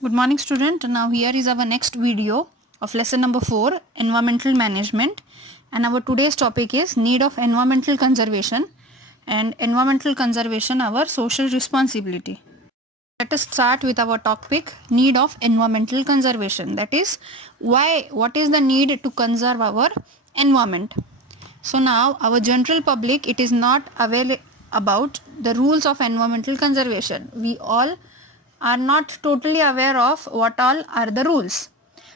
Good morning student. Now here is our next video of lesson number 4, environmental management, and our today's topic is need of environmental conservation and environmental conservation our social responsibility. Let us start with our topic need of environmental conservation, that is what is the need to conserve our environment. So now our general public it is not aware about the rules of environmental conservation. We all are not totally aware of what all are the rules.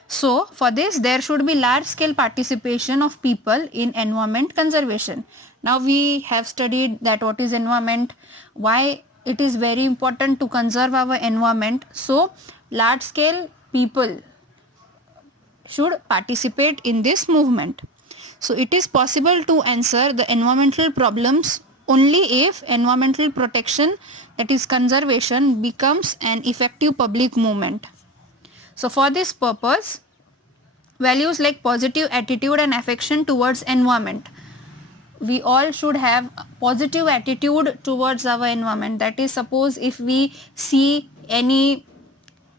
So for this there should be large scale participation of people in environment conservation. Now we have studied that what is environment, why it is very important to conserve our environment. So large scale people should participate in this movement. So it is possible to answer the environmental problems only if environmental protection, that is conservation, becomes an effective public movement. So for this purpose, values like positive attitude and affection towards environment, we all should have positive attitude towards our environment. That is, suppose if we see any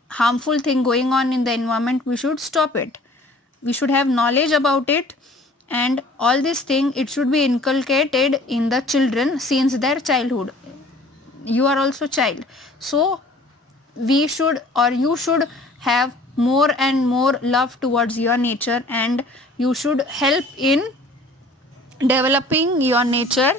harmful thing going on in the environment, we should stop it. We should have knowledge about it, and all this thing it should be inculcated in the children since their childhood. You are also child, so we should or you should have more and more love towards your nature, and you should help in developing your nature.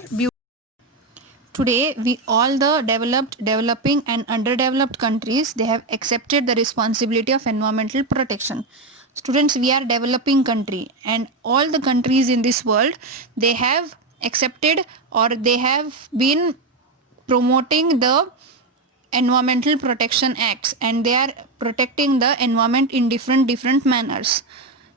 Today we all the developed, developing and underdeveloped countries, they have accepted the responsibility of environmental protection. Students, we are developing country, and all the countries in this world, they have accepted or they have been promoting the environmental protection acts, and they are protecting the environment in different manners.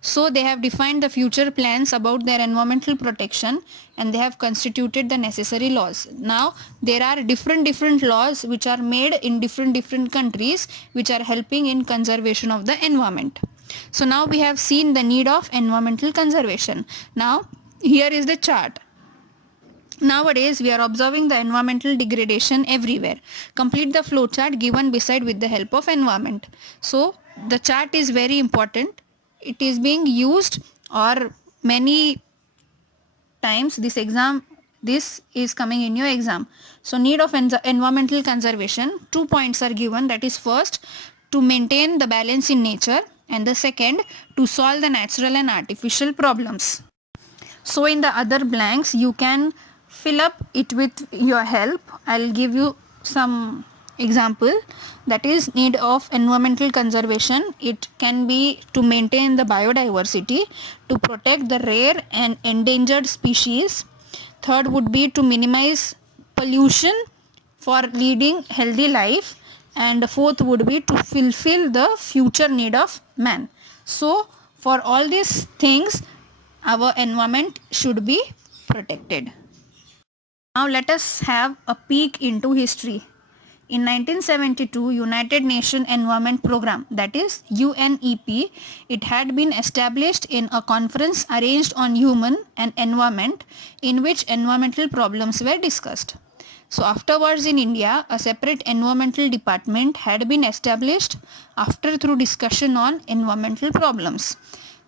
So they have defined the future plans about their environmental protection, and they have constituted the necessary laws. Now there are different laws which are made in different countries which are helping in conservation of the environment. So now we have seen the need of environmental conservation. Now here is the chart. Nowadays, we are observing the environmental degradation everywhere. Complete the flow chart given beside with the help of environment. So, the chart is very important. It is being used or many times this is coming in your exam. So, need of environmental conservation, 2 points are given. That is, first, to maintain the balance in nature, and the second, to solve the natural and artificial problems. So in the other blanks you can fill up it with your help. I'll give you some example. That is, need of environmental conservation, it can be to maintain the biodiversity, to protect the rare and endangered species. Third would be to minimize pollution for leading healthy life, and fourth would be to fulfill the future need of man. So for all these things our environment should be protected. Now let us have a peek into history. In 1972, United Nations Environment Program, that is UNEP, it had been established in a conference arranged on human and environment, in which environmental problems were discussed. So afterwards in India, a separate environmental department had been established after through discussion on environmental problems.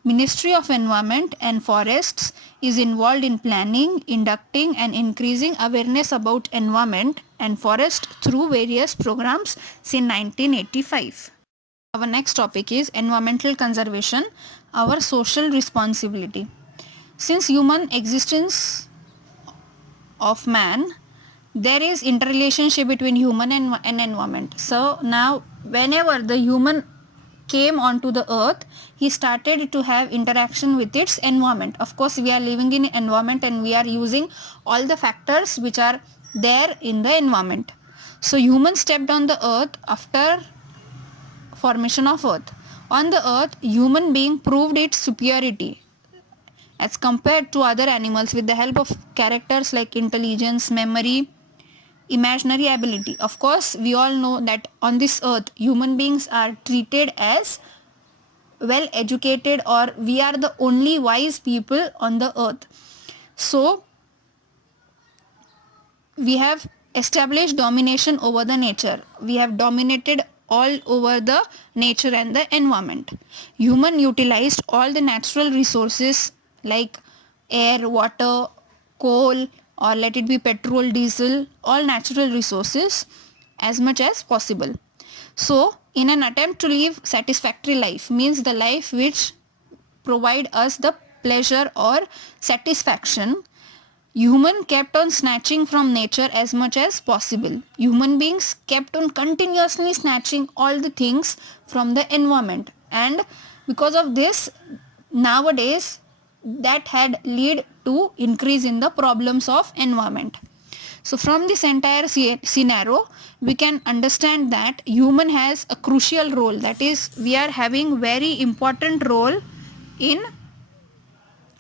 Ministry of Environment and Forests is involved in planning, inducting and increasing awareness about environment and forest through various programs since 1985. Our next topic is environmental conservation, our social responsibility. Since human existence of man, there is interrelationship between human and environment. So now whenever the human came onto the earth, he started to have interaction with its environment. Of course we are living in environment and we are using all the factors which are there in the environment. So human stepped on the earth after formation of earth. On the earth, human being proved its superiority as compared to other animals with the help of characters like intelligence, memory, imaginary ability. Of course we all know that on this earth human beings are treated as well educated, or we are the only wise people on the earth. So we have established domination over the nature. We have dominated all over the nature and the environment. Human utilized all the natural resources like air, water, coal, or let it be petrol, diesel, all natural resources as much as possible. So in an attempt to live satisfactory life, means the life which provide us the pleasure or satisfaction, human kept on snatching from nature as much as possible. Human beings kept on continuously snatching all the things from the environment, and because of this, nowadays that had lead to increase in the problems of environment. So from this entire scenario, we can understand that human has a crucial role, that is we are having very important role in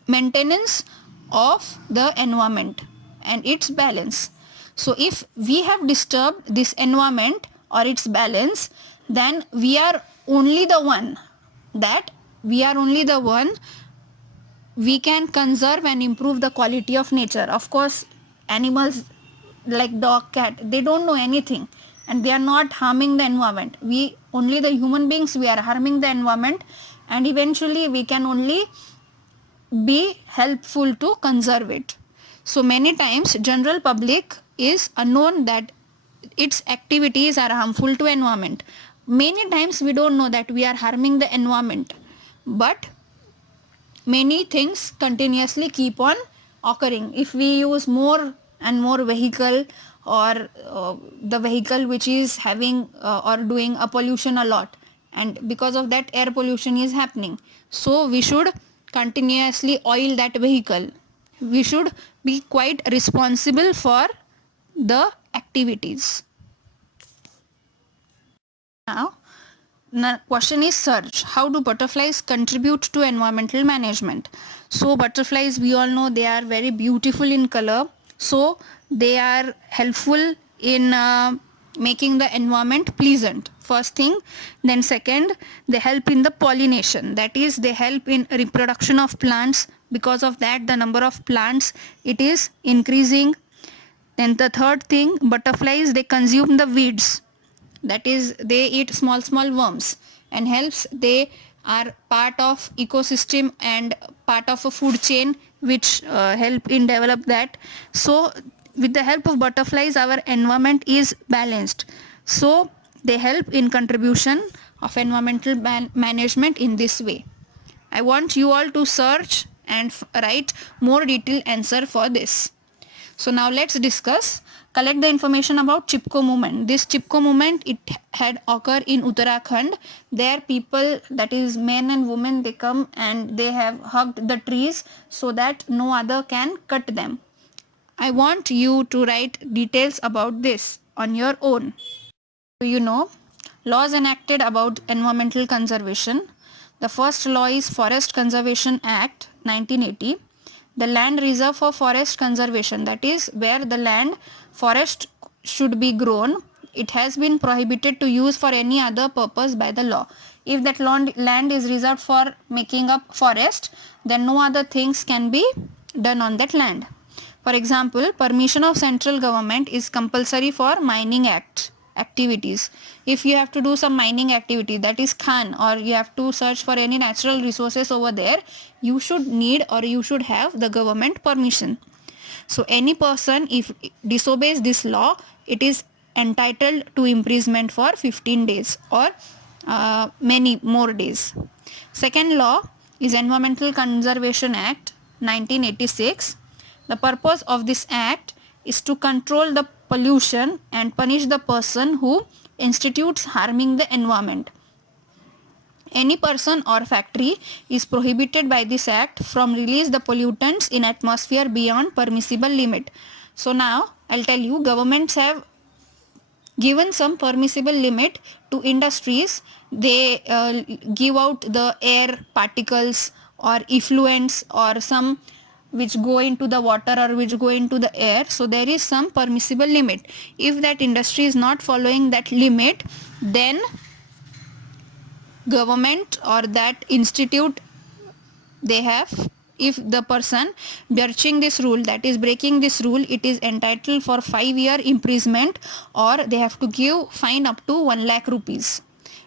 maintenance of the environment and its balance. So if we have disturbed this environment or its balance, then we are only the one we can conserve and improve the quality of nature. Of course, animals like dog, cat, they don't know anything and they are not harming the environment. We only, the human beings, we are harming the environment, and eventually we can only be helpful to conserve it. So many times general public is unknown that its activities are harmful to environment. Many times we don't know that we are harming the environment, but many things continuously keep on occurring. If we use more and more vehicle, or the vehicle which is having or doing a pollution a lot, and because of that air pollution is happening, so we should continuously oil that vehicle. We should be quite responsible for the activities. Now, the question is search. How do butterflies contribute to environmental management? So butterflies, we all know they are very beautiful in color. So they are helpful in making the environment pleasant. First thing. Then second, they help in the pollination. That is, they help in reproduction of plants. Because of that, the number of plants, it is increasing. Then the third thing, butterflies, they consume the weeds. That is, they eat small worms, and helps, they are part of ecosystem and part of a food chain which help in develop that. So with the help of butterflies, our environment is balanced. So they help in contribution of environmental management in this way. I want you all to search and write more detailed answer for this. So now let's discuss, collect the information about Chipko movement. This Chipko movement, it had occurred in Uttarakhand. There people, that is men and women, they come and they have hugged the trees so that no other can cut them. I want you to write details about this on your own. Do you know laws enacted about environmental conservation? The first law is Forest Conservation Act 1980. The land reserve for forest conservation, that is where the land forest should be grown, it has been prohibited to use for any other purpose by the law. If that land is reserved for making up forest, then no other things can be done on that land. For example, permission of central government is compulsory for mining activities. If you have to do some mining activity, that is khan, or you have to search for any natural resources over there, you should need or you should have the government permission. So any person, if disobeys this law, it is entitled to imprisonment for 15 days or many more days. Second law is Environmental Conservation Act 1986. The purpose of this act is to control the pollution and punish the person who institutes harming the environment. Any person or factory is prohibited by this act from release the pollutants in atmosphere beyond permissible limit. So now I'll tell you, governments have given some permissible limit to industries. They give out the air particles or effluents or some which go into the water or which go into the air. So there is some permissible limit. If that industry is not following that limit, then government or that institute, they have if the person breaching this rule, that is breaking this rule, it is entitled for 5-year imprisonment or they have to give fine up to 1 lakh rupees.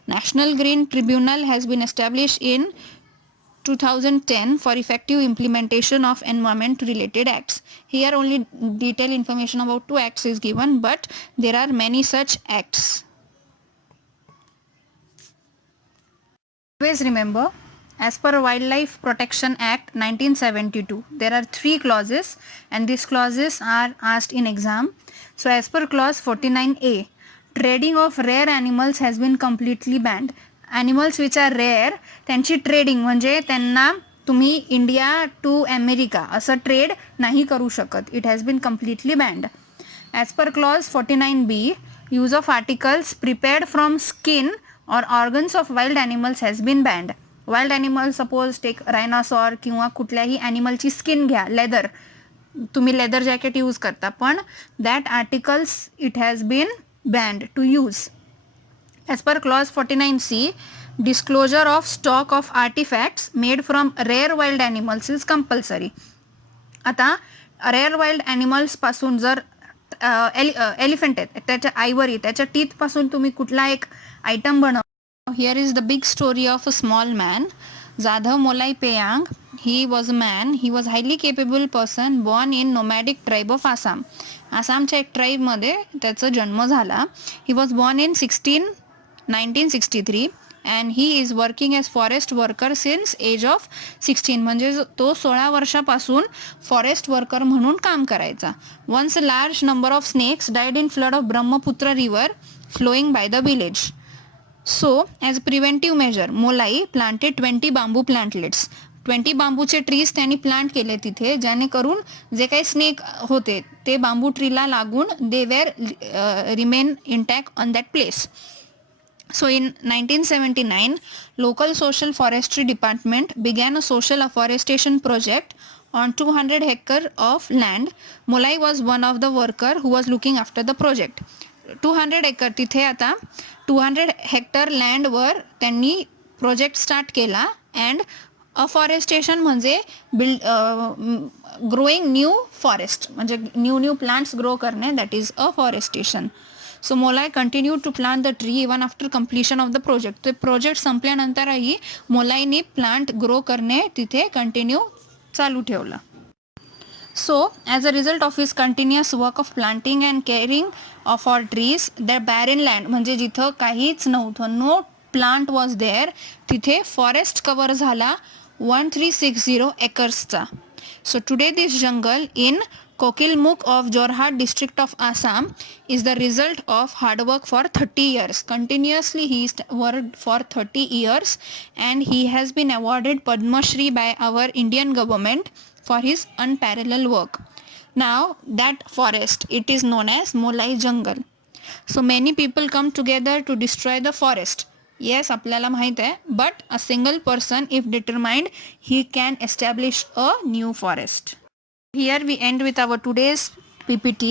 National Green Tribunal has been established in 2010 for effective implementation of environment related acts. Here only detailed information about 2 acts is given, but there are many such acts. Always remember, as per Wildlife Protection Act 1972, there are 3 clauses and these clauses are asked in exam. So as per clause 49A, trading of rare animals has been completely banned. Animals which are rare, त्यांची trading म्हणजे त्यांना तुम्ही India to America असं trade नाही करू शकत. It has been completely banned. As per clause 49B, use of articles prepared from skin or organs of wild animals has been banned. Wild animals, suppose take rhinosaur किंवा कुठल्याही ॲनिमलची skin घ्या, leather, तुम्ही leather jacket use करता, पण that articles it has been banned to use. As per clause 49C, disclosure of stock of artifacts made from rare wild animals is compulsory. आता rare wild ॲनिमल्सपासून जर elephant आहेत, त्याच्या ivory, त्याच्या टीथपासून तुम्ही कुठला एक आयटम बनव. Here is the big story of a small man, Jadhav Molai Payeng. He was a man, he was highly capable person, born in nomadic tribe of Assam. आसामच्या एक ट्राईबमध्ये त्याचा जन्म झाला. He was born in 1963 and he is working as forest worker since age of 16. म्हणजे तो 16 वर्षापासून forest worker म्हणून काम करायचा. Once a large number of snakes died in flood of Brahmaputra river flowing by the village. So as a preventive measure, Molai planted 20 bamboo plantlets. 20 बांबूचे trees त्यांनी plant केले तिथे, जेणेकरून जे काही स्नेक होते ते बांबू ट्रीला लागून they were remain intact on that place. So in 1979, local social forestry department began a social afforestation project on 200 hectares of land. Molai was one of the worker who was looking after the project. 200 acre तिथे आता 200 hectare लँडवर त्यांनी project start केला. And afforestation म्हणजे growing new forest, म्हणजे new plants grow करणे, that is afforestation. So Molai continue to plant the tree even after completion of the project. ते project संपल्यानंतरही मोलाईने प्लांट ग्रो करणे तिथे कंटिन्यू चालू ठेवलं. So as a result of his continuous work of planting and caring of or trees, the barren land म्हणजे जिथं काहीच नव्हतं, नो प्लांट वॉज देअर, तिथे फॉरेस्ट कवर झाला 1360 एकर्सचा. So today this jungle in Kokilmukh of Jorhat district of Assam is the result of hard work for 30 years. Continuously he worked for 30 years and he has been awarded Padma Shri by our Indian government for his unparalleled work. Now that forest, it is known as Molai jungle. So many people come together to destroy the forest. Yes, आपल्याला माहित आहे, but a single person if determined, he can establish a new forest. Here we end with our today's PPT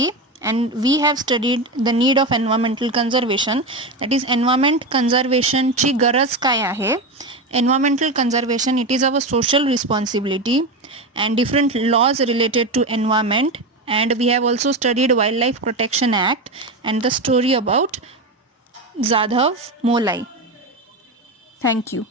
and we have studied the need of environmental conservation. That is environment conservation ची गरज काय आहे. Environmental conservation, it is our social responsibility and different laws related to environment, and we have also studied Wildlife Protection Act and the story about Jadhav Molai. Thank you.